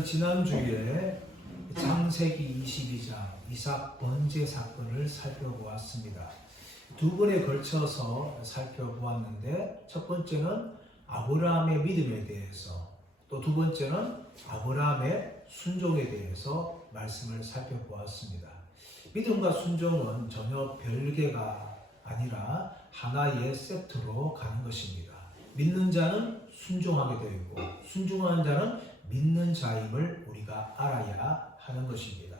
지난주에 창세기 22장 이삭 번제 사건을 살펴보았습니다. 두 번에 걸쳐서 살펴보았는데 첫 번째는 아브라함의 믿음에 대해서, 또 두 번째는 아브라함의 순종에 대해서 말씀을 살펴보았습니다. 믿음과 순종은 전혀 별개가 아니라 하나의 세트로 가는 것입니다. 믿는 자는 순종하게 되고 순종하는 자는 믿는 자임을 우리가 알아야 하는 것입니다.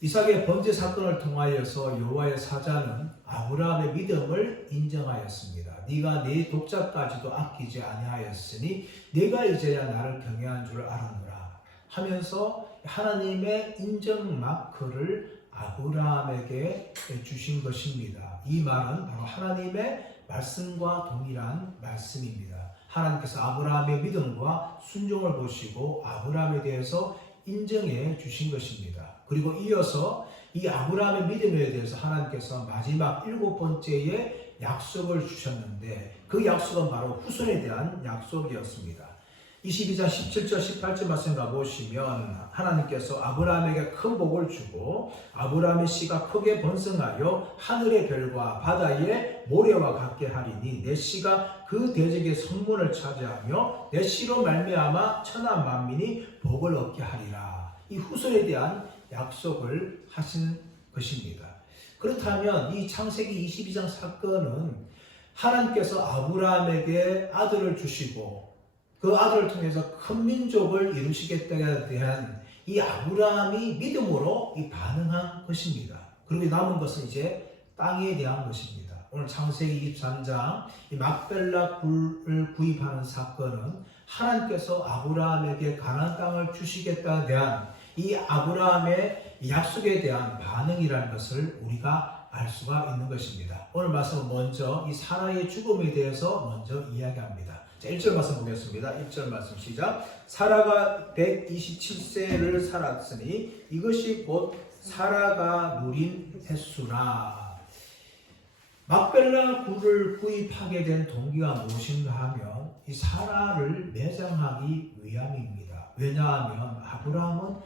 이삭의 번제 사건을 통하여서 여호와의 사자는 아브라함의 믿음을 인정하였습니다. 네가 네 독자까지도 아끼지 아니하였으니 네가 이제야 나를 경외한 줄 아느니라 하면서 하나님의 인정 마크를 아브라함에게 주신 것입니다. 이 말은 바로 하나님의 말씀과 동일한 말씀입니다. 하나님께서 아브라함의 믿음과 순종을 보시고 아브라함에 대해서 인정해 주신 것입니다. 그리고 이어서 이 아브라함의 믿음에 대해서 하나님께서 마지막 7번째의 약속을 주셨는데 그 약속은 바로 후손에 대한 약속이었습니다. 22장 17절 18절 말씀 가보시면 하나님께서 아브라함에게 큰 복을 주고 아브라함의 씨가 크게 번성하여 하늘의 별과 바다의 모래와 같게 하리니 내 씨가 그 대적의 성문을 차지하며 내 씨로 말미암아 천하 만민이 복을 얻게 하리라. 이 후손에 대한 약속을 하신 것입니다. 그렇다면 이 창세기 22장 사건은 하나님께서 아브라함에게 아들을 주시고 그 아들을 통해서 큰 민족을 이루시겠다에 대한 이 아브라함이 믿음으로 반응한 것입니다. 그리고 남은 것은 이제 땅에 대한 것입니다. 오늘 창세기 23장 이 막벨라 굴을 구입하는 사건은 하나님께서 아브라함에게 가나안 땅을 주시겠다에 대한 이 아브라함의 약속에 대한 반응이라는 것을 우리가 알 수가 있는 것입니다. 오늘 말씀은 먼저 이 사라의 죽음에 대해서 먼저 이야기합니다. 자, 1절 말씀 보겠습니다. 1절 말씀 시작. 사라가 127세를 살았으니 이것이 곧 사라가 누린 횟수라. 막벨라 굴을 구입하게 된 동기가 무엇인가 하면 이 사라를 매장하기 위함입니다. 왜냐하면 아브라함은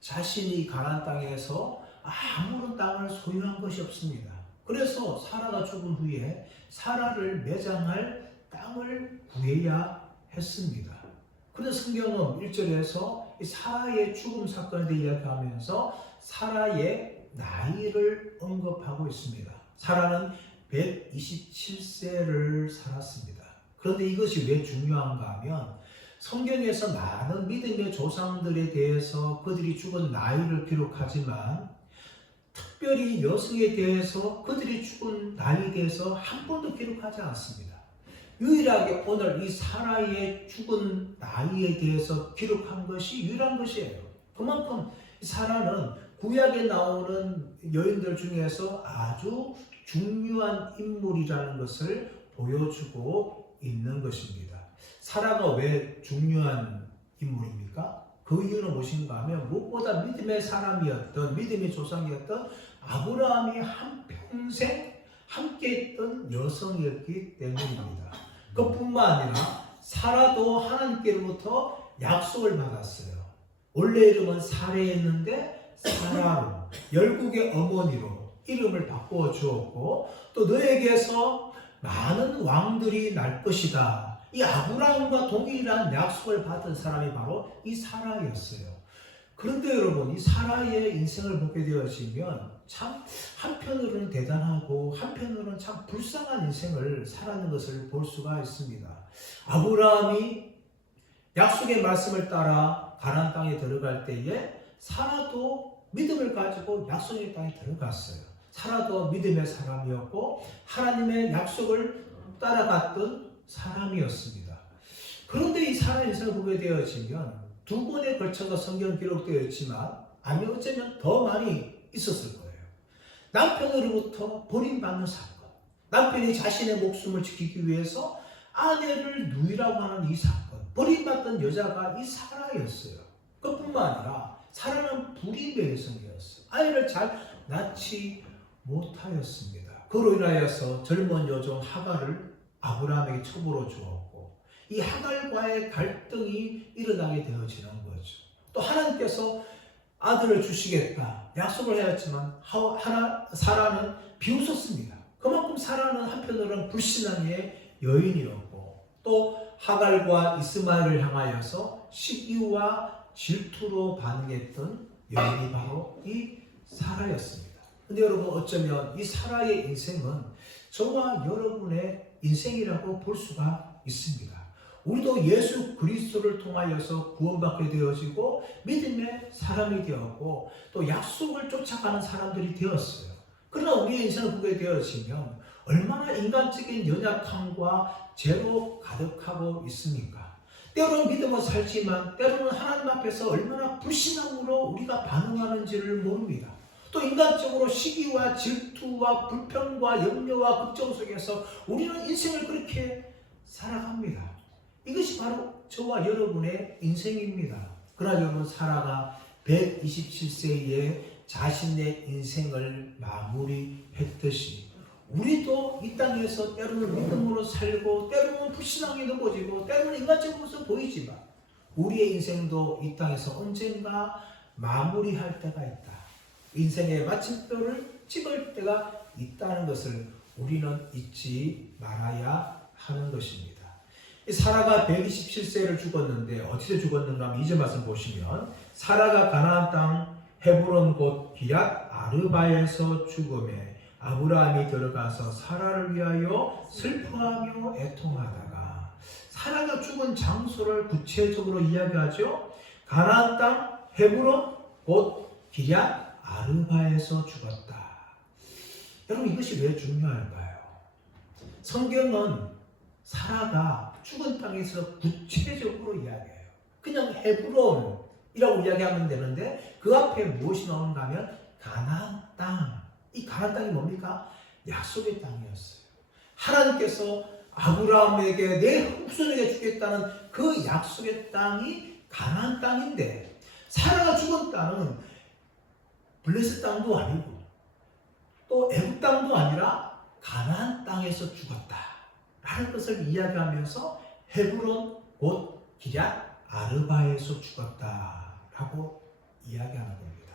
자신이 가나안 땅에서 아무런 땅을 소유한 것이 없습니다. 그래서 사라가 죽은 후에 사라를 매장할 땅을 구해야 했습니다. 그래서 성경은 1절에서 이 사라의 죽음 사건에 대해 이야기하면서 사라의 나이를 언급하고 있습니다. 사라는 127세를 살았습니다. 그런데 이것이 왜 중요한가 하면 성경에서 많은 믿음의 조상들에 대해서 그들이 죽은 나이를 기록하지만 특별히 여성에 대해서 그들이 죽은 나이에 대해서 한 번도 기록하지 않습니다. 유일하게 오늘 이 사라의 죽은 나이에 대해서 기록한 것이 유일한 것이에요. 그만큼 사라는 구약에 나오는 여인들 중에서 아주 중요한 인물이라는 것을 보여주고 있는 것입니다. 사라가 왜 중요한 인물입니까? 그 이유는 무엇인가 하면 무엇보다 믿음의 사람이었던 믿음의 조상이었던 아브라함이 한평생 함께했던 여성이었기 때문입니다. 그뿐만 아니라 사라도 하나님께로부터 약속을 받았어요. 원래 이름은 사레였는데 사라로 열국의 어머니로 이름을 바꾸어 주었고 또 너에게서 많은 왕들이 날 것이다. 이 아브라함과 동일한 약속을 받은 사람이 바로 이 사라였어요. 그런데 여러분 이 사라의 인생을 보게 되어지면 참 한편으로는 대단하고 한편으로는 참 불쌍한 인생을 살아가는 것을 볼 수가 있습니다. 아브라함이 약속의 말씀을 따라 가나안 땅에 들어갈 때에 사라도 믿음을 가지고 약속의 땅에 들어갔어요. 사라도 믿음의 사람이었고 하나님의 약속을 따라갔던 사람이었습니다. 그런데 이 사라의 인생을 보게 되어지면 두 번에 걸쳐서 성경 기록되어 있지만 아니 어쩌면 더 많이 있었을 거예요. 남편으로부터 버림받는 사건, 남편이 자신의 목숨을 지키기 위해서 아내를 누이라고 하는 이 사건, 버림받던 여자가 이 사라였어요. 그뿐만 아니라 사라는 불임의 여성이었어요. 아이를 잘 낳지 못하였습니다. 그로 인하여서 젊은 여종 하갈을 아브라함에게 첩으로 주었고 이 하갈과의 갈등이 일어나게 되어지는 거죠. 또 하나님께서 아들을 주시겠다 약속을 하였지만 사라는 비웃었습니다. 그만큼 사라는 한편으로는 불신앙의 여인이었고 또 하갈과 이스마엘을 향하여서 시기와 질투로 반응했던 여인이 바로 이 사라였습니다. 근데 여러분 어쩌면 이 사라의 인생은 저와 여러분의 인생이라고 볼 수가 있습니다. 우리도 예수 그리스도를 통하여서 구원받게 되어지고 믿음의 사람이 되었고 또 약속을 쫓아가는 사람들이 되었어요. 그러나 우리의 인생을 보게 되어지면 얼마나 인간적인 연약함과 죄로 가득하고 있습니까? 때로는 믿음을 살지만 때로는 하나님 앞에서 얼마나 불신앙으로 우리가 반응하는지를 모릅니다. 또 인간적으로 시기와 질투와 불평과 염려와 걱정 속에서 우리는 인생을 그렇게 살아갑니다. 이것이 바로 저와 여러분의 인생입니다. 그러나 여러분 사라가 127세에 자신의 인생을 마무리했듯이 우리도 이 땅에서 때로는 믿음으로 살고 때로는 불신앙에 넘어지고 때로는 인간적으로서 보이지만 우리의 인생도 이 땅에서 언젠가 마무리할 때가 있다. 인생의 마침표를 찍을 때가 있다는 것을 우리는 잊지 말아야 하는 것입니다. 사라가 127세를 죽었는데 어디서 죽었는가 하면 2절 말씀 보시면 사라가 가나안 땅 헤브론 곧 기럇 아르바에서 죽음에 아브라함이 들어가서 사라를 위하여 슬퍼하며 애통하다가 사라가 죽은 장소를 구체적으로 이야기하죠. 가나안 땅 헤브론 곧 기럇 아르바에서 죽었다. 여러분 이것이 왜 중요할까요? 성경은 사라가 죽은 땅에서 구체적으로 이야기해요. 그냥 헤브론이라고 이야기하면 되는데 그 앞에 무엇이 나오는가 하면 가나안 땅. 이 가나안 땅이 뭡니까? 약속의 땅이었어요. 하나님께서 아브라함에게 내 후손에게 주겠다는 그 약속의 땅이 가나안 땅인데 사라가 죽은 땅은 블레셋 땅도 아니고 또 애굽 땅도 아니라 가나안 땅에서 죽었다 라는 것을 이야기하면서 헤브론 곧 기럇 아르바에서 죽었다라고 이야기하는 겁니다.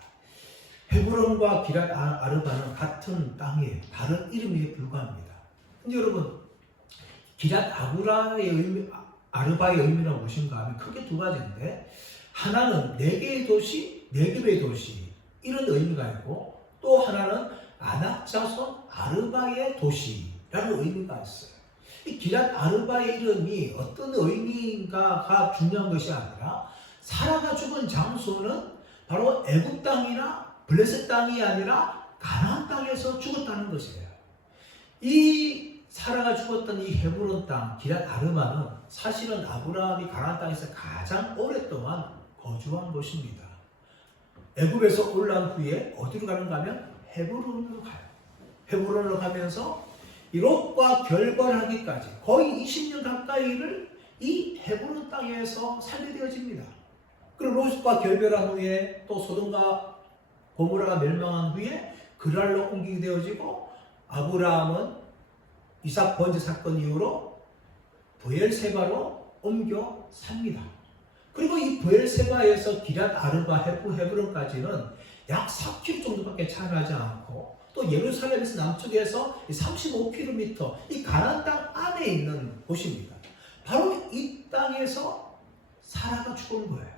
헤브론과 기럇 아르바는 같은 땅이에요. 다른 이름에 불과합니다. 근데 여러분 기럇 아르바의 의미는 무엇인가 하면 크게 두 가지인데 하나는 네 개의 도시, 네겝의 도시 이런 의미가 있고 또 하나는 아낙 자손 아르바의 도시라는 의미가 있어요. 이 기럇 아르바의 이름이 어떤 의미인가가 중요한 것이 아니라 사라가 죽은 장소는 바로 애굽 땅이나 블레셋 땅이 아니라 가나안 땅에서 죽었다는 것이에요. 이 사라가 죽었던 이 헤브론 땅 기럇 아르바는 사실은 아브라함이 가나안 땅에서 가장 오랫동안 거주한 곳입니다. 애굽에서 올라온 후에 어디로 가는가 하면 헤브론으로 가요. 헤브론으로 가면서 이 롯과 결별하기까지 거의 20년 가까이를 이 헤브론 땅에서 살게 되어집니다. 그리고 롯과 결별한 후에 또 소돔과 고모라가 멸망한 후에 그랄로 옮기게 되어지고 아브라함은 이삭 번제 사건 이후로 브엘세바로 옮겨 삽니다. 그리고 이 브엘세바에서 기럇 아르바 헤브론까지는 약 4km 정도밖에 차이 나지 않고 또 예루살렘에서 남쪽에서 35km 이 가나안 땅 안에 있는 곳입니다. 바로 이 땅에서 사라가 죽은 거예요.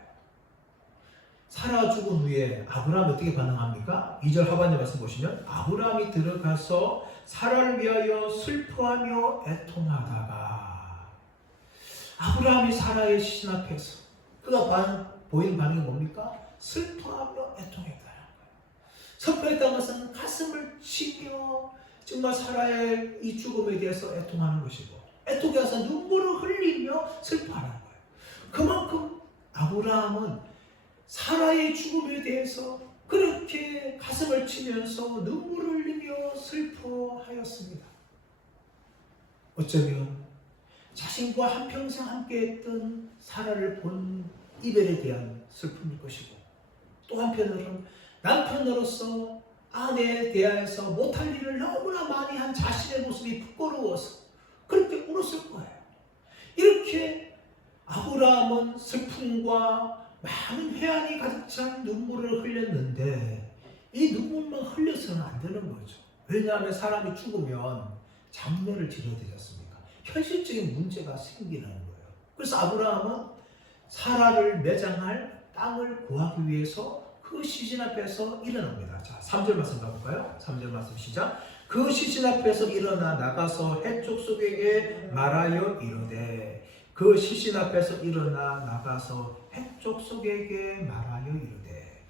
사라가 죽은 후에 아브라함이 어떻게 반응합니까? 2절 하반절 말씀 보시면 아브라함이 들어가서 사라를 위하여 슬퍼하며 애통하다가 아브라함이 사라의 시신 앞에서 그가 보인 반응이 뭡니까? 슬퍼하며 애통했다. 슬퍼했다는 것은 가슴을 치며 정말 사라의 이 죽음에 대해서 애통하는 것이고 애통해서 눈물을 흘리며 슬퍼하는 거예요. 그만큼 아브라함은 사라의 죽음에 대해서 그렇게 가슴을 치면서 눈물을 흘리며 슬퍼하였습니다. 어쩌면 자신과 한평생 함께했던 사라를 본 이별에 대한 슬픔일 것이고 또 한편으로는 남편으로서 아내에 대하여서 못할 일을 너무나 많이 한 자신의 모습이 부끄러워서 그렇게 울었을 거예요. 이렇게 아브라함은 슬픔과 많은 회한이 가득 찬 눈물을 흘렸는데 이 눈물만 흘려서는 안 되는 거죠. 왜냐하면 사람이 죽으면 장례를 지려야 되지 않습니까? 현실적인 문제가 생기는 거예요. 그래서 아브라함은 사라를 매장할 땅을 구하기 위해서 그 시신 앞에서 일어납니다. 자, 3절 말씀 가볼까요? 3절 말씀 시작. 그 시신 앞에서 일어나 나가서 헷족속에게 말하여 이르되, 그 시신 앞에서 일어나 나가서 헷족속에게 말하여 이르되.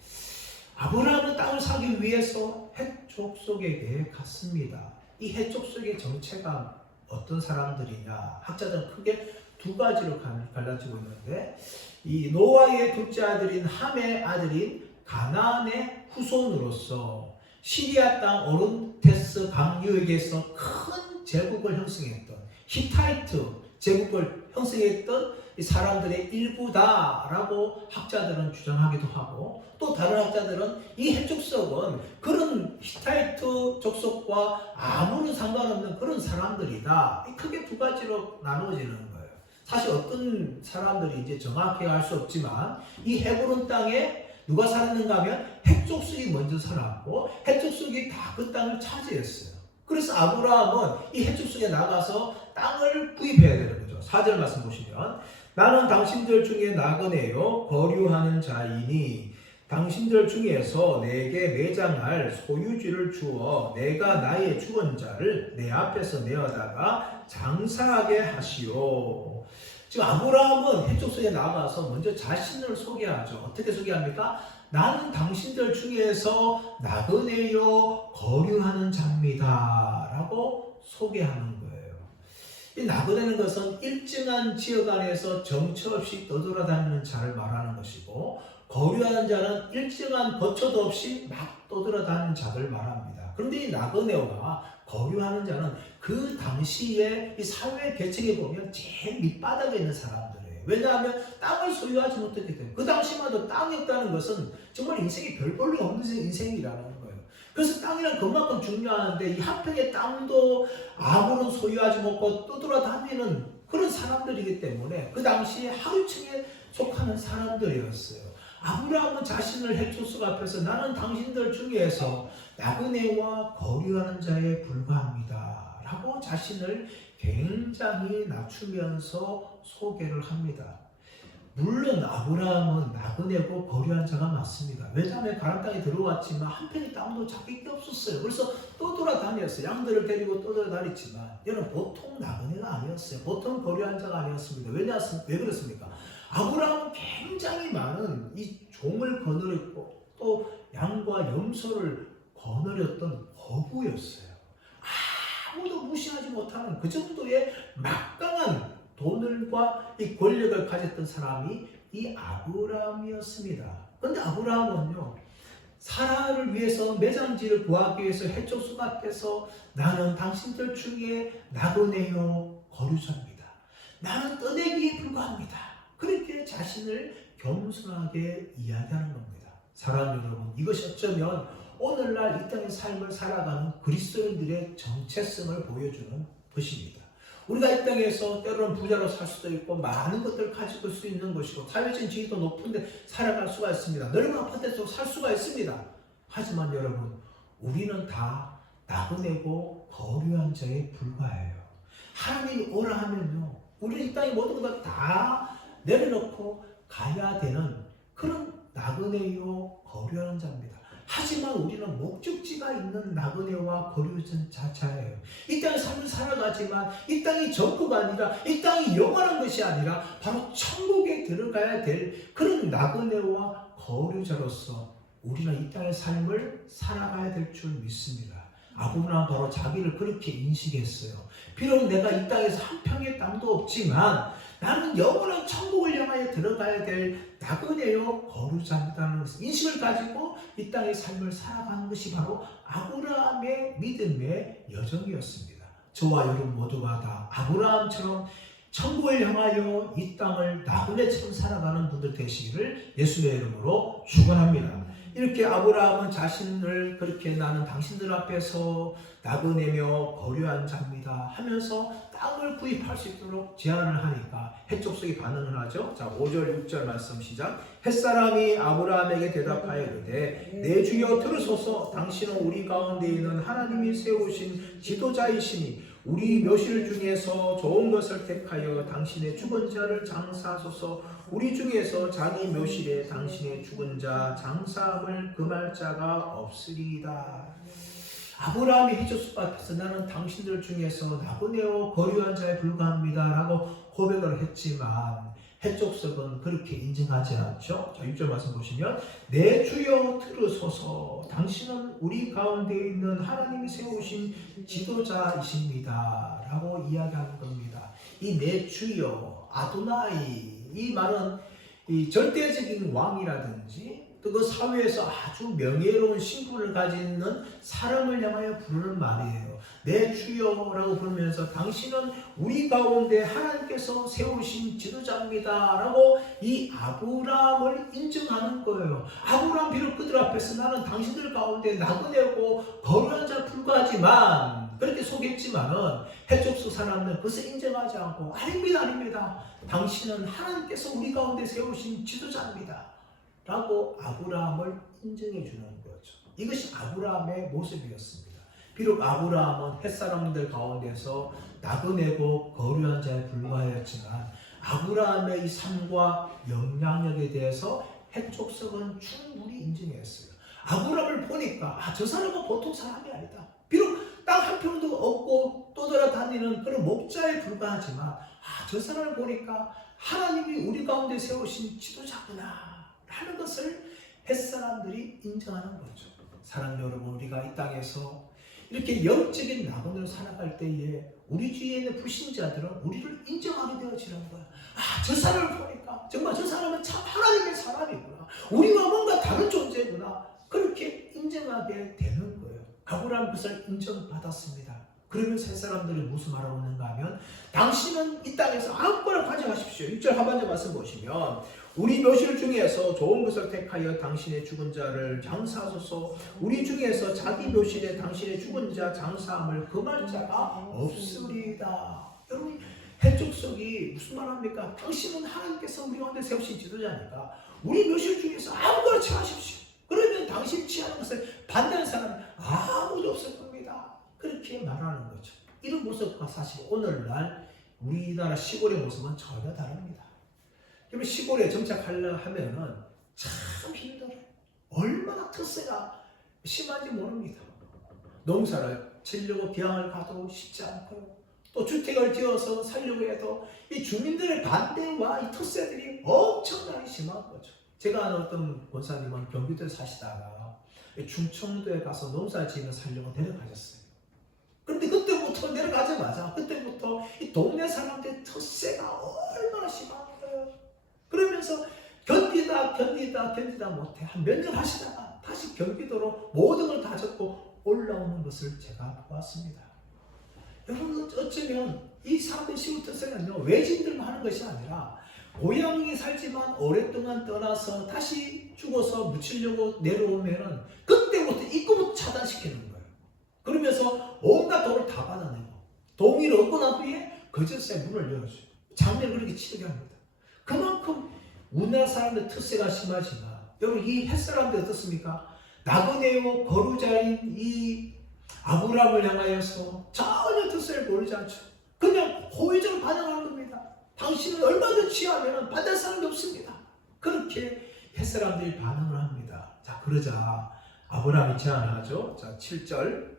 아브라함은 땅을 사기 위해서 헷족속에게 갔습니다. 이 헷족속의 정체가 어떤 사람들이냐? 학자들은 크게 두 가지로 갈라지고 있는데, 이 노아의 둘째 아들인 함의 아들인 가나안의 후손으로서 시리아 땅 오른테스 강유역에서 큰 제국을 형성했던 히타이트 제국을 형성했던 이 사람들의 일부다라고 학자들은 주장하기도 하고, 또 다른 학자들은 이 헷족속은 그런 히타이트 족속과 아무런 상관없는 그런 사람들이다. 크게 두 가지로 나누어지는 거예요. 사실 어떤 사람들이 이제 정확히 알 수 없지만 이 헤브론 땅에 누가 살았는가 하면 헷족속이 먼저 살았고 헷족속이 다 그 땅을 차지했어요. 그래서 아브라함은 이 헷족속에 나가서 땅을 구입해야 되는 거죠. 4절 말씀 보시면, 나는 당신들 중에 나그네요 거류하는 자이니 당신들 중에서 내게 매장할 소유지를 주어 내가 나의 주권자를 내 앞에서 내어다가 장사하게 하시오. 지금 아브라함은 헷족속에 나가서 먼저 자신을 소개하죠. 어떻게 소개합니까? 나는 당신들 중에서 나그네요 거류하는 자입니다 라고 소개하는 거예요. 이 나그네는 것은 일정한 지역 안에서 정처 없이 떠돌아다니는 자를 말하는 것이고, 거류하는 자는 일정한 거처도 없이 막 떠돌아다니는 자를 말합니다. 그런데 이 나그네와 거류하는 자는 그 당시에 이 사회 계층에 보면 제일 밑바닥에 있는 사람들이에요. 왜냐하면 땅을 소유하지 못했기 때문에. 그 당시만 해도 땅이 없다는 것은 정말 인생이 별 볼일 없는 인생이라는 거예요. 그래서 땅이란 그만큼 중요한데 이 한평의 땅도 아무런 소유하지 못하고 떠돌아다니는 그런 사람들이기 때문에 그 당시에 하류층에 속하는 사람들이었어요. 아브라함은 자신을 헷족속 앞에서 나는 당신들 중에서 나그네와 거류하는 자에 불과합니다 라고 자신을 굉장히 낮추면서 소개를 합니다. 물론 아브라함은 나그네고 거류한 자가 맞습니다. 왜냐하면 가나안 땅에 들어왔지만 한 편의 땅도 잡힐 게 없었어요. 그래서 떠돌아다녔어요. 양들을 데리고 떠돌아다녔지만 여러분 보통 나그네가 아니었어요. 보통 거류한 자가 아니었습니다. 왜 그렇습니까? 아브라함은 굉장히 많은 이 종을 거느렸고 또 양과 염소를 거느렸던 거부였어요. 아무도 무시하지 못하는 그 정도의 막강한 돈과 이 권력을 가졌던 사람이 이 아브라함이었습니다. 그런데 아브라함은요, 사라를 위해서 매장지를 구하기 위해서 헷족속 앞에서 나는 당신들 중에 나그네요 거류자입니다. 나는 떠내기에 불과합니다. 그렇게 자신을 겸손하게 이야기하는 겁니다. 사랑하는 여러분, 이것이 어쩌면 오늘날 이 땅의 삶을 살아가는 그리스도인들의 정체성을 보여주는 것입니다. 우리가 이 땅에서 때로는 부자로 살 수도 있고 많은 것들을 가지고 수 있는 것이고 사회적인 지위도 높은데 살아갈 수가 있습니다. 넓은 아파트에서 살 수가 있습니다. 하지만 여러분, 우리는 다 나그네고 거류한 자에 불과해요. 하나님이 오라 하면요, 우리는 이 땅의 모든 것을 다 내려놓고 가야 되는 그런 나그네요 거류하는 자입니다. 하지만 우리는 목적지가 있는 나그네와 거류한 자예요. 이 땅의 삶을 살아가지만 이 땅이 전부가 아니라 이 땅이 영원한 것이 아니라 바로 천국에 들어가야 될 그런 나그네와 거류자로서 우리는 이 땅의 삶을 살아가야 될 줄 믿습니다. 아브라함은 바로 자기를 그렇게 인식했어요. 비록 내가 이 땅에서 한 평의 땅도 없지만 나는 영원한 천국을 향하여 들어가야 될 나그네요 거류자라는 인식을 가지고 이 땅의 삶을 살아가는 것이 바로 아브라함의 믿음의 여정이었습니다. 저와 여러분 모두가 다 아브라함처럼 천국을 향하여 이 땅을 나그네처럼 살아가는 분들 되시기를 예수의 이름으로 축원합니다. 이렇게 아브라함은 자신을 그렇게 나는 당신들 앞에서 나그네며 거류한 자입니다 하면서 땅을 구입할 수 있도록 제안을 하니까 헷족속이 반응을 하죠. 자, 5절 6절 말씀 시작. 햇사람이 아브라함에게 대답하여 이르되 내 주여 들으소서. 당신은 우리 가운데 있는 하나님이 세우신 지도자이시니 우리 묘실 중에서 좋은 것을 택하여 당신의 죽은 자를 장사하소서. 우리 중에서 자기 묘실에 당신의 죽은 자 장사함을 금할 자가 없으리이다. 아브라함이 해줬을 앞에서 나는 당신들 중에서 나그네요 거류한 자에 불과합니다 라고 고백을 했지만 해족석은 그렇게 인정하지 않죠. 자, 6절 말씀 보시면 내 주여 들으소서. 당신은 우리 가운데 있는 하나님이 세우신 지도자이십니다 라고 이야기하는 겁니다. 이 내 주여 아도나이, 이 말은 이 절대적인 왕이라든지 또 그 사회에서 아주 명예로운 신분을 가지는 사람을 향하여 부르는 말이에요. 내 주여라고 부르면서 당신은 우리 가운데 하나님께서 세우신 지도자입니다 라고 이 아브라함을 인정하는 거예요. 아브라함 비록 그들 앞에서 나는 당신들 가운데 나그네고 거류한 자 불과하지만 그렇게 속였지만은 해족수 사람들은 그것을 인정하지 않고 아닙니다. 당신은 하나님께서 우리 가운데 세우신 지도자입니다 라고 아브라함을 인정해 주는 거죠. 이것이 아브라함의 모습이었습니다. 비록 아브라함은 햇사람들 가운데서 나그네고 거류한 자에 불과하였지만 아브라함의 이 삶과 영향력에 대해서 해족석은 충분히 인정했어요. 아브라함을 보니까 저 사람은 보통 사람이 아니다. 비록 땅 한 평도 없고 떠돌아다니는 그런 목자에 불과하지만 저 사람을 보니까 하나님이 우리 가운데 세우신 지도자구나 하는 것을 햇사람들이 인정하는 거죠. 사랑하는 여러분, 우리가 이 땅에서 이렇게 영적인 낙원으로 살아갈 때에 우리 주위에 있는 불신자들은 우리를 인정하게 되어지는 거야. 저 사람을 보니까 정말 저 사람은 참 하나님의 사람이구나. 우리와 뭔가 다른 존재구나. 그렇게 인정하게 되는 거예요. 아브라함 그것을 인정받았습니다. 그러면서 햇사람들이 무슨 말하고 있는가 하면 당신은 이 땅에서 아무거나 가져가십시오. 6절 하반절 말씀 보시면 우리 묘실 중에서 좋은 것을 택하여 당신의 죽은 자를 장사하소서. 우리 중에서 자기 묘실에 당신의 죽은 자 장사함을 금할 자가 없으리이다. 여러분 해족속이 무슨 말합니까? 당신은 하나님께서 우리 가운데 세우신 지도자니까 우리 묘실 중에서 아무거나 취하십시오. 그러면 당신이 취하는 것을 반대하는 사람은 아무도 없을 겁니다. 그렇게 말하는 거죠. 이런 모습과 사실 오늘날 우리나라 시골의 모습은 전혀 다릅니다. 시골에 정착하려 하면은 참 힘들어요. 얼마나 텃세가 심한지 모릅니다. 농사를 지려고 비양을 가도 쉽지 않고요. 또 주택을 지어서 살려고 해도 이 주민들의 반대와 이 텃세들이 엄청나게 심한 거죠. 제가 아는 어떤 권사님은 경기도에 사시다가 충청도에 가서 농사 지으며 살려고 내려가셨어요. 그런데 그때부터 내려가자마자 그때부터 이 동네 사람들의 텃세가 얼마나 심한 거예요. 그러면서 견디다 못해 한 몇 년 하시다가 다시 경기도로 모든 걸 다 접고 올라오는 것을 제가 보았습니다. 여러분 어쩌면 이 사람들의 시골 텃세는요 외진들만 하는 것이 아니라 고향에 살지만 오랫동안 떠나서 다시 죽어서 묻히려고 내려오면은 그때부터 입구부터 차단시키는 거예요. 그러면서 온갖 돈을 다 받아내고 동의를 얻고 난 후에 거제사에 문을 열어줘요. 장례를 그렇게 치르게 합니다. 그만큼 우리나라 사람들 텃세가 심하지만 여러분 이 햇사람들 어떻습니까? 나그네요 거류자인 이 아브라함을 향하여서 전혀 텃세를 보이지 않죠. 그냥 호의적으로 반응하는 겁니다. 당신은 얼마든지 취하면 받을 사람이 없습니다. 그렇게 햇사람들이 반응을 합니다. 자 그러자 아브라함이 제안하죠. 자 7절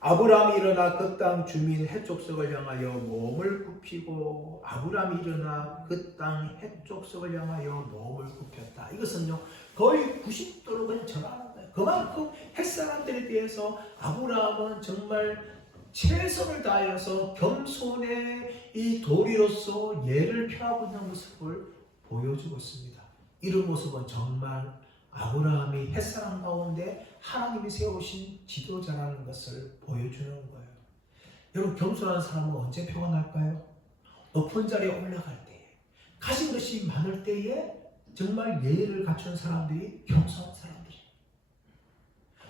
아브라함이 일어나 그 땅 주민 헷족속을 향하여 몸을 굽히고 아브라함이 일어나 그 땅 헷족속을 향하여 몸을 굽혔다. 이것은요 거의 90도로 그냥 전하는 거예요. 그만큼 햇사람들에 대해서 아브라함은 정말 최선을 다하여서 겸손의 이 도리로서 예를 펴하고 있는 모습을 보여주고 있습니다. 이런 모습은 정말 아브라함이 햇사람 가운데 하나님이 세우신 지도자라는 것을 보여주는 거예요. 여러분 겸손한 사람은 언제 표가 날까요? 높은 자리에 올라갈 때에 가진 것이 많을 때에 정말 예의를 갖춘 사람들이 겸손한 사람들이에요.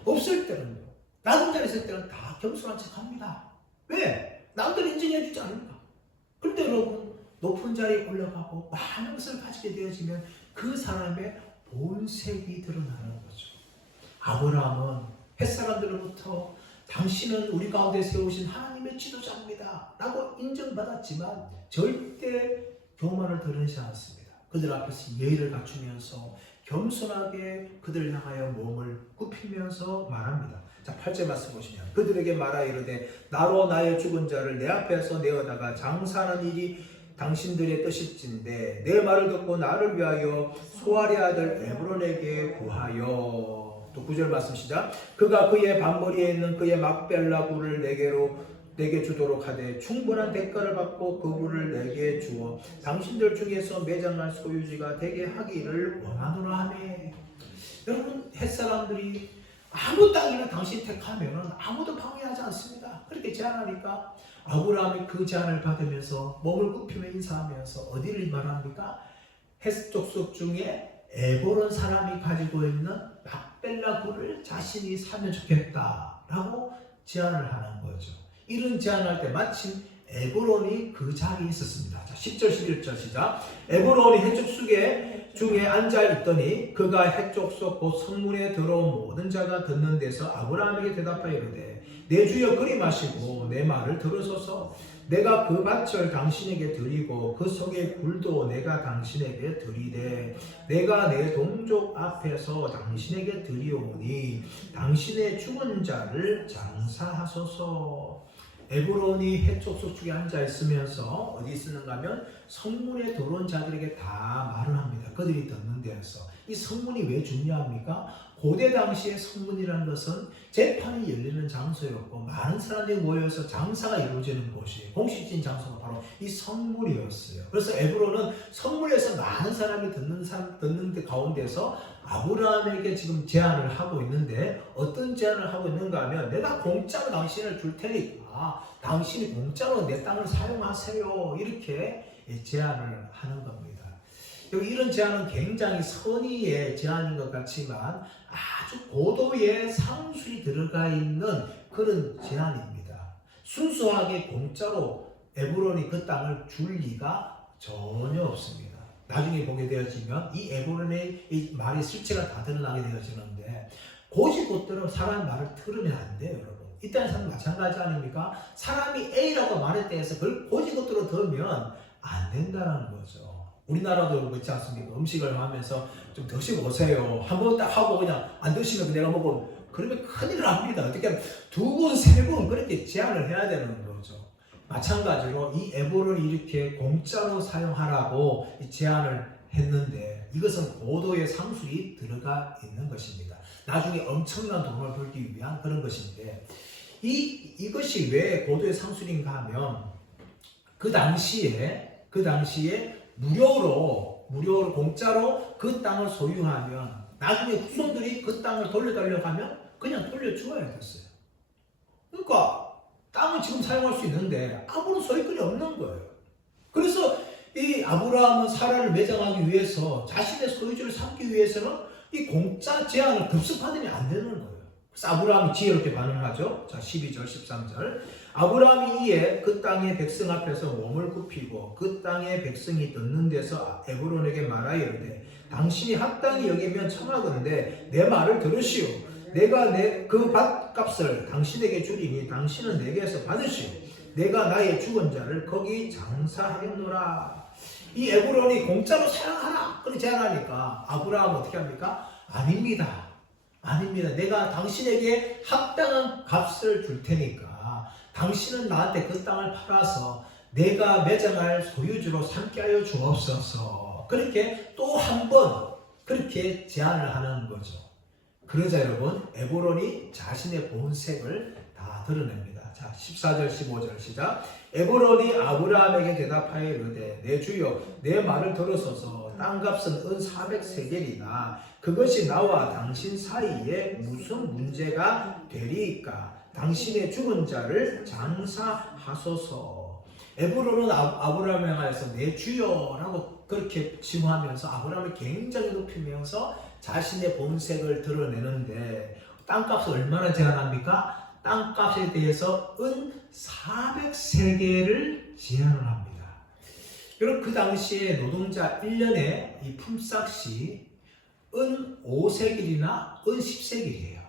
없을 때는요. 낮은 자리에 있을 때는 다 겸손한 척합니다. 왜? 남들 인정해 주지 않는다. 그런데 여러분 높은 자리에 올라가고 많은 것을 가지게 되어지면 그 사람의 본색이 드러나는 거죠. 아브라함은 햇사람들로부터 당신은 우리 가운데 세우신 하나님의 지도자입니다 라고 인정받았지만 절대 교만을 드러내지 않습니다. 그들 앞에서 예의를 갖추면서 겸손하게 그들을 향하여 몸을 굽히면서 말합니다. 자, 8절 말씀 보시면 그들에게 말하여 이르되 나로 나의 죽은 자를 내 앞에서 내어다가 장사하는 일이 당신들의 뜻일진데 내 말을 듣고 나를 위하여 소알의 아들 에브론에게 구하여. 또 9절 말씀 시작. 그가 그의 반머리에 있는 그의 막벨라 굴을 내게 주도록 하되 충분한 대가를 받고 그 굴을 내게 주어 당신들 중에서 매장할 소유지가 되게 하기를 원하노라 하네. 여러분 햇사람들이 아무 땅이나 당신 택하면 아무도 방해하지 않습니다. 그렇게 제안하니까 아브라함이 그 제안을 받으면서 몸을 굽히며 인사하면서 어디를 말합니까? 헷 족속 중에 에보론 사람이 가지고 있는 막벨라 굴을 자신이 사면 좋겠다라고 제안을 하는 거죠. 이런 제안할 때 마침 에브론이 그 자리에 있었습니다. 자, 10절 11절 시작. 에브론이 해쪽 중에 앉아있더니 그가 해쪽 속 곧 성문에 들어온 모든 자가 듣는 데서 아브라함에게 대답하여 이르되 내 주여 그리 마시고 내 말을 들으소서. 내가 그 밭을 당신에게 드리고 그 속의 굴도 내가 당신에게 드리되 내가 내 동족 앞에서 당신에게 드리오니 당신의 죽은 자를 장사하소서. 에브론이 해촉소 쪽에 앉아 있으면서 어디 있었는가 하면 성문에 들어온 자들에게 다 말을 합니다. 그들이 듣는 데에서. 이 성문이 왜 중요합니까? 고대 당시의 성문이라는 것은 재판이 열리는 장소였고 많은 사람들이 모여서 장사가 이루어지는 곳이 공식적인 장소가 바로 이 성문이었어요. 그래서 에브론은 성문에서 많은 사람이 듣는 데 가운데서 아브라함에게 지금 제안을 하고 있는데 어떤 제안을 하고 있는가 하면 내가 공짜로 당신을 줄 테니까 당신이 공짜로 내 땅을 사용하세요. 이렇게 제안을 하는 겁니다. 이런 제안은 굉장히 선의의 제안인 것 같지만 아주 고도의 상술이 들어가 있는 그런 제안입니다. 순수하게 공짜로 에브론이 그 땅을 줄 리가 전혀 없습니다. 나중에 보게 되어지면 이 에브론의 이 말의 실체가 다 드러나게 되어지는데 고지곳대로 사람 말을 들으면 안 돼요, 여러분. 이 땅에서는 마찬가지 아닙니까? 사람이 A라고 말할 때에서 그걸 고지곳대로 들으면 안 된다는 거죠. 우리나라도 그렇지 않습니까? 음식을 하면서 좀 드셔보세요. 한 번 딱 하고 그냥 안 드시면 내가 먹으면 그러면 큰일 납니다. 어떻게 하면 두 번, 세 번 그렇게 제안을 해야 되는 거죠. 마찬가지로 이 에브론이 이렇게 공짜로 사용하라고 제안을 했는데 이것은 고도의 상술이 들어가 있는 것입니다. 나중에 엄청난 돈을 벌기 위한 그런 것인데 이것이 왜 고도의 상술인가 하면 그 당시에 무료로 공짜로 그 땅을 소유하면 나중에 후손들이 그 땅을 돌려달라고 하면 그냥 돌려주어야 됐어요. 그러니까 땅을 지금 사용할 수 있는데 아무런 소유권이 없는 거예요. 그래서 이 아브라함은 사라를 매장하기 위해서 자신의 소유주를 삼기 위해서는 이 공짜 제한을 급습하더니 안 되는 거예요. 그래서 아브라함이 지혜롭게 반응하죠. 자, 12절 13절 아브라함이 이에 그 땅의 백성 앞에서 몸을 굽히고 그 땅의 백성이 듣는 데서 에브론에게 말하여 이르되 당신이 합당히 여기면 청하건대 내 말을 들으시오. 내가 그 밭값을 당신에게 주리니 당신은 내게서 받으시오. 내가 나의 죽은 자를 거기 장사하겠노라. 이 에브론이 공짜로 사용하라 그렇게 제안하니까 아브라함은 어떻게 합니까? 아닙니다. 내가 당신에게 합당한 값을 줄 테니까 당신은 나한테 그 땅을 팔아서 내가 매장할 소유주로 삼게 하여 주옵소서. 그렇게 또 한 번 그렇게 제안을 하는 거죠. 그러자 여러분 에브론이 자신의 본색을 다 드러냅니다. 자, 14절 15절 시작. 에브론이 아브라함에게 대답하여 이르되 내 주여 내 말을 들으소서. 땅값은 은 400세겔이나 그것이 나와 당신 사이에 무슨 문제가 되리이까. 당신의 죽은 자를 장사하소서. 에브론은 아브라함에 향해서 내 주여라고 그렇게 칭호하면서 아브라함을 굉장히 높이면서 자신의 본색을 드러내는데 땅값을 얼마나 제한합니까? 땅값에 대해서 은 400세겔을 제한을 합니다. 여러분 그 당시에 노동자 1년에 이 품삯이 은 5세겔이나 은 10세겔이에요.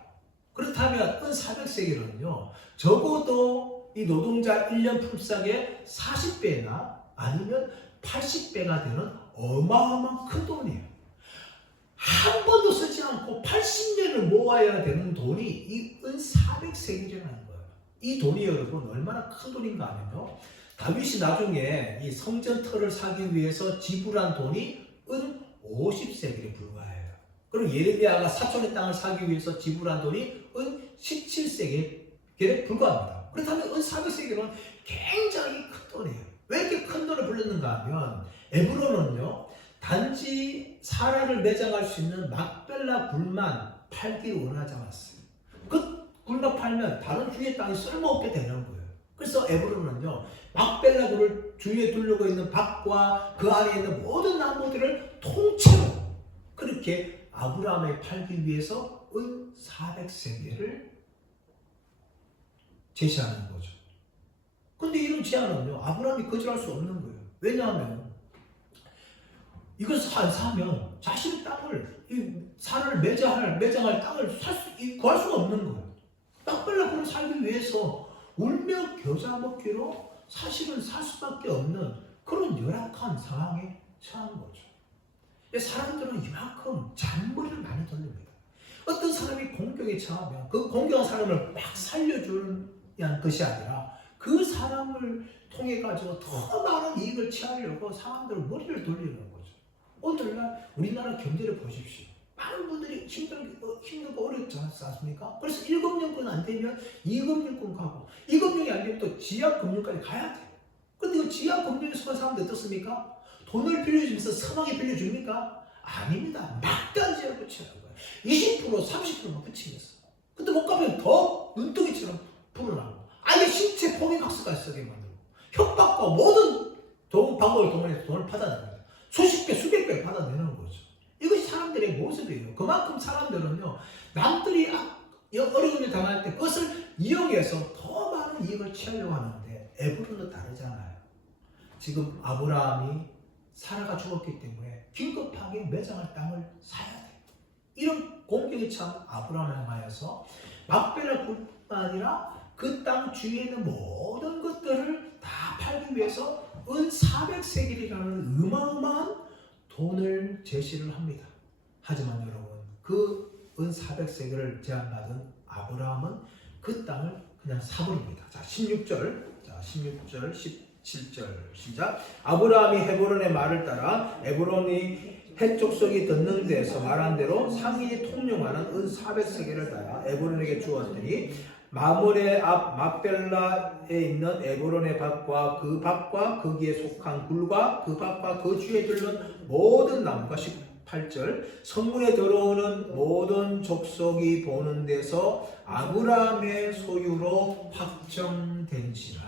그렇다면 은 400세겔은요. 적어도 이 노동자 1년 품삯의 40배나 아니면 80배가 되는 어마어마한 큰 돈이에요. 한 번도 쓰지 않고 80년을 모아야 되는 돈이 이 은 400세겔이라는 거예요. 이 돈이 여러분 얼마나 큰 돈인가 하면요. 다윗이 나중에 이 성전 터를 사기 위해서 지불한 돈이 은 50세겔에 불과해요. 그리고 예레미야가 사촌의 땅을 사기 위해서 지불한 돈이 은 17세겔에 불과합니다. 그렇다면 은 400세겔은 굉장히 큰 돈이에요. 왜 이렇게 큰 돈을 불렀는가 하면 에브론은요. 단지 사라를 매장할 수 있는 막벨라 굴만 팔기를 원하지 않았어요. 그 굴만 팔면 다른 주위의 땅이 쓸모없게 되는 거예요. 그래서 에브론은요. 막벨라 굴을 주위에 둘러고 있는 밭과 그 안에 있는 모든 나무들을 통째로 그렇게 아브라함에 팔기 위해서 은 400세겔을 제시하는 거죠. 근데 이런 제안은요. 아브라함이 거절할 수 없는 거예요. 왜냐하면 이것을 사면 자신의 땅을 사라를 매장할 땅을 구할 수가 없는 거예요. 막벨라 굴을 살기 위해서 울며 겨자 먹기로 사실은 살 수밖에 없는 그런 열악한 상황에 처한 거죠. 사람들은 이만큼 잔머리를 많이 돌립니다. 어떤 사람이 공경에 처하면 그 공경한 사람을 막 살려주는 것이 아니라 그 사람을 통해 가지고 더 많은 이익을 취하려고 사람들 머리를 돌리는 거죠. 오늘날 우리나라 경제를 보십시오. 많은 분들이 힘들고 어렵지 않습니까? 그래서 1금융권 안 되면 2금융권 가고 2금융이 안 되면 또 지하금융까지 가야 돼요. 근데 그 지하금융에 속한 사람들 어떻습니까? 돈을 빌려주면서 선하게 빌려줍니까? 아닙니다. 막단지를 붙이는 거예요. 20% 30%만 붙이면서. 근데 못 가면 더 눈덩이처럼 불어나고 아예 신체 포기각서까지 쓰게 만들고 협박과 모든 방법을 동원해서 돈을 받아냅니다. 수십 배, 수백 배 받아내는 거죠. 이것이 사람들의 모습이에요. 그만큼 사람들은요, 남들이 어려움을 당할 때 그것을 이용해서 더 많은 이익을 취하려고 하는데 에브론도 다르잖아요. 지금 아브라함이 사라가 죽었기 때문에 긴급하게 매장할 땅을 사야 돼요. 이런 공경에 처한 아브라함을 향하여서 막벨라 굴뿐만 아니라 그 땅 주위에 있는 모든 것들을 다 팔기 위해서 은 400세겔이라는 어마어마한 돈을 제시를 합니다. 하지만 여러분 그 은 400세겔을 제안받은 아브라함은 그 땅을 그냥 사버립니다. 자 16절 17절 시작. 아브라함이 헤브론의 말을 따라 에브론이 헷 족속이 듣는 데서 말한 대로 상인이 통용하는 은 400세겔을 따라 에브론에게 주었더니 마므레 앞 막벨라에 있는 에브론의 밭과 그 밭과 거기에 속한 굴과 그 밭과 그 주위에 들른 모든 나무가 18절 성문에 들어오는 모든 족속이 보는 데서 아브라함의 소유로 확정된지라.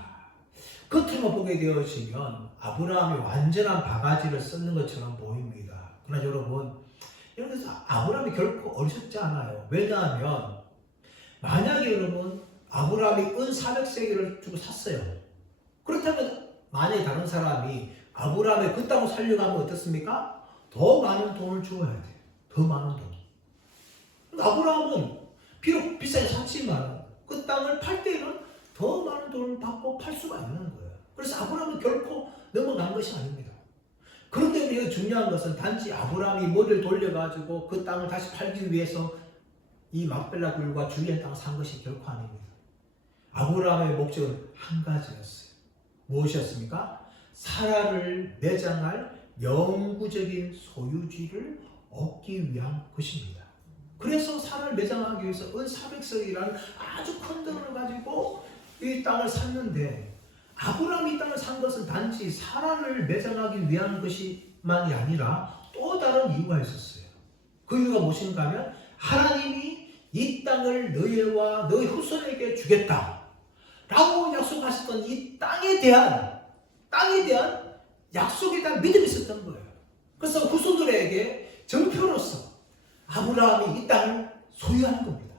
겉으로 보게 되어지면 아브라함이 완전한 바가지를 썼는 것처럼 보입니다. 그러나 여러분 여기서 아브라함이 결코 어리석지 않아요. 왜냐하면 만약에 여러분 아브라함이 은 400세겔을 주고 샀어요. 그렇다면 만약에 다른 사람이 아브라함의 그 땅을 살려고 하면 어떻습니까? 더 많은 돈을 주어야 돼요. 더 많은 돈. 아브라함은 비록 비싸게 샀지만 그 땅을 팔 때는 더 많은 돈을 받고 팔 수가 있는 거예요. 그래서 아브라함은 결코 넘어간 것이 아닙니다. 그런데 우리가 중요한 것은 단지 아브라함이 머리를 돌려가지고 그 땅을 다시 팔기 위해서 이 막벨라 굴과 주위의 땅을 산 것이 결코 아닙니다. 아브라함의 목적은 한 가지였어요. 무엇이었습니까? 사라를 매장할 영구적인 소유지를 얻기 위한 것입니다. 그래서 사라를 매장하기 위해서 은 400세겔이라는 아주 큰 돈을 가지고 이 땅을 샀는데 아브라함이 이 땅을 산 것은 단지 사라를 매장하기 위한 것만이 아니라 또 다른 이유가 있었어요. 그 이유가 무엇인가 하면 하나님이 이 땅을 너희와 너희 후손에게 주겠다 라고 약속하셨던 이 땅에 대한 약속에 대한 믿음이 있었던 거예요. 그래서 후손들에게 정표로서 아브라함이 이 땅을 소유하는 겁니다.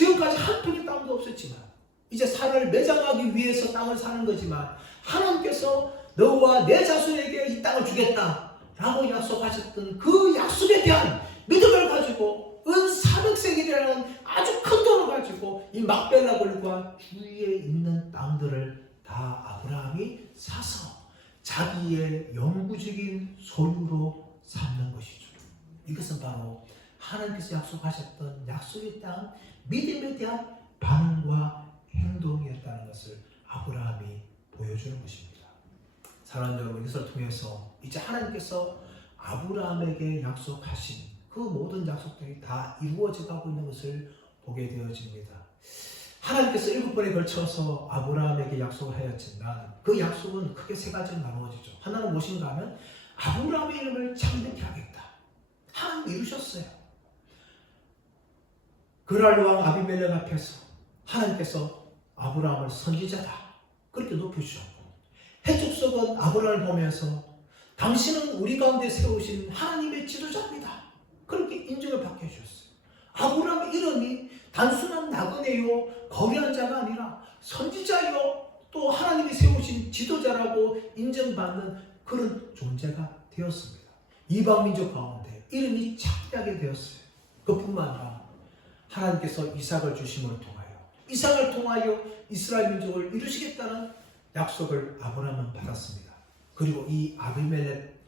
지금까지 한 평의 땅도 없었지만 이제 산을 매장하기 위해서 땅을 사는 거지만 하나님께서 너와 내 자손에게 이 땅을 주겠다 라고 약속하셨던 그 약속에 대한 믿음을 가지고 은 400세겔이라는 아주 큰 돈을 가지고 이 막벨라굴과 주위에 있는 땅들을 다 아브라함이 사서 자기의 영구적인 소유로 삼는 것이죠. 이것은 바로 하나님께서 약속하셨던 약속의 땅 믿음에 대한 반응과 행동이었다는 것을 아브라함이 보여주는 것입니다. 사랑하는 여러분, 이것을 통해서 이제 하나님께서 아브라함에게 약속하신 그 모든 약속들이 다 이루어져 가고 있는 것을 보게 되어집니다. 하나님께서 7번에 걸쳐서 아브라함에게 약속을 하였지만 그 약속은 크게 세 가지로 나누어지죠. 하나는 무엇인가 하면 아브라함의 이름을 창대케 하겠다. 하나님 이루셨어요. 그랄 왕 아비멜렉 앞에서 하나님께서 아브라함을 선지자다 그렇게 높여주셨고 해족속은 아브라함을 보면서 당신은 우리 가운데 세우신 하나님의 지도자입니다 그렇게 인정을 받게 해주셨어요. 아브라함의 이름이 단순한 나그네요 거류한 자가 아니라 선지자요 또 하나님이 세우신 지도자라고 인정받는 그런 존재가 되었습니다. 이방 민족 가운데 이름이 창대하게 되었어요. 그뿐만 아니라 하나님께서 이삭을 주심을 통하여 이삭을 통하여 이스라엘 민족을 이루시겠다는 약속을 아브라함은 받았습니다. 그리고 이 아비멜렉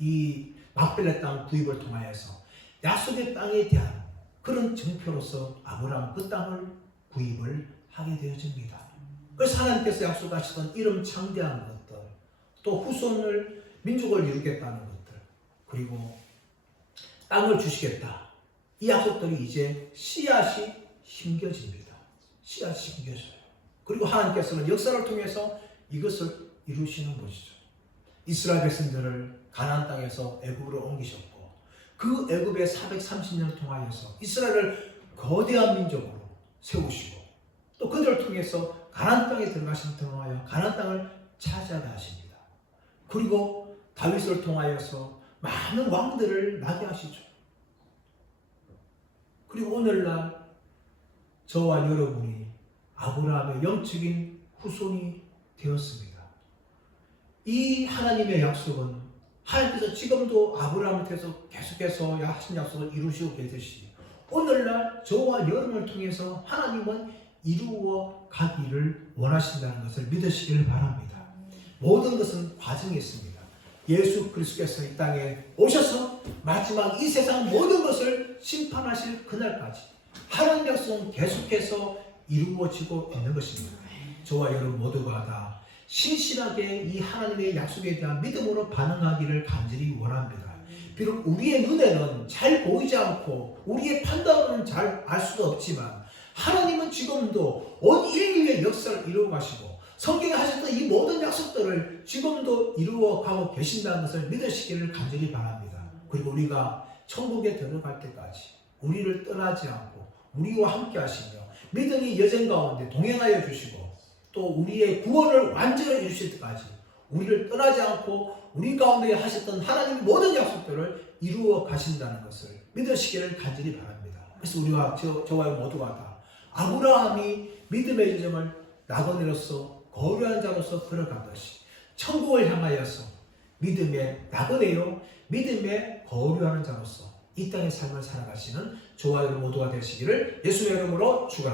이 막벨렛 땅 구입을 통하여서 약속의 땅에 대한 그런 증표로서 아브라함 그 땅을 구입을 하게 되어집니다. 그래서 하나님께서 약속하시던 이름 창대한 것들, 또 후손을 민족을 이루겠다는 것들, 그리고 땅을 주시겠다. 이 약속들이 이제 씨앗이 심겨집니다. 씨앗이 심겨져요. 그리고 하나님께서는 역사를 통해서 이것을 이루시는 것이죠. 이스라엘 백성들을 가나안 땅에서 애굽으로 옮기셨고 그 애굽의 430년을 통하여서 이스라엘을 거대한 민족으로 세우시고 또 그들을 통해서 가나안 땅에 들어가신 통하여 가나안 땅을 차지하게 하십니다. 그리고 다윗을 통하여서 많은 왕들을 나게 하시죠. 그리고 오늘날 저와 여러분이 아브라함의 영적인 후손이 되었습니다. 이 하나님의 약속은 하나님께서 지금도 아브라함한테서 계속해서 하신 약속을 이루시고 계시듯이 오늘날 저와 여러분을 통해서 하나님은 이루어 가기를 원하신다는 것을 믿으시기를 바랍니다. 모든 것은 과정이 있습니다. 예수 그리스도께서 이 땅에 오셔서 마지막 이 세상 모든 것을 심판하실 그날까지 하나님의 약속은 계속해서 이루어지고 있는 것입니다. 저와 여러분 모두가 다 신실하게 이 하나님의 약속에 대한 믿음으로 반응하기를 간절히 원합니다. 비록 우리의 눈에는 잘 보이지 않고 우리의 판단으로는 잘 알 수도 없지만 하나님은 지금도 온 인류의 역사를 이루어 가시고 성경에 하셨던 이 모든 약속들을 지금도 이루어 가고 계신다는 것을 믿으시기를 간절히 바랍니다. 그리고 우리가 천국에 들어갈 때까지 우리를 떠나지 않고 우리와 함께 하시며 믿음의 여정 가운데 동행하여 주시고 또 우리의 구원을 완전히 이루실 때까지 우리를 떠나지 않고 우리 가운데 하셨던 하나님의 모든 약속들을 이루어 가신다는 것을 믿으시기를 간절히 바랍니다. 그래서 우리와 저와 모두가 다 아브라함이 믿음의 여정을 나그네로서 거류한 자로서 걸어가듯이 천국을 향하여서 믿음의 나그네요 믿음의 거류하는 자로서 이 땅의 삶을 살아가시는 저와 여러분 모두가 되시기를 예수의 이름으로 축원합니다.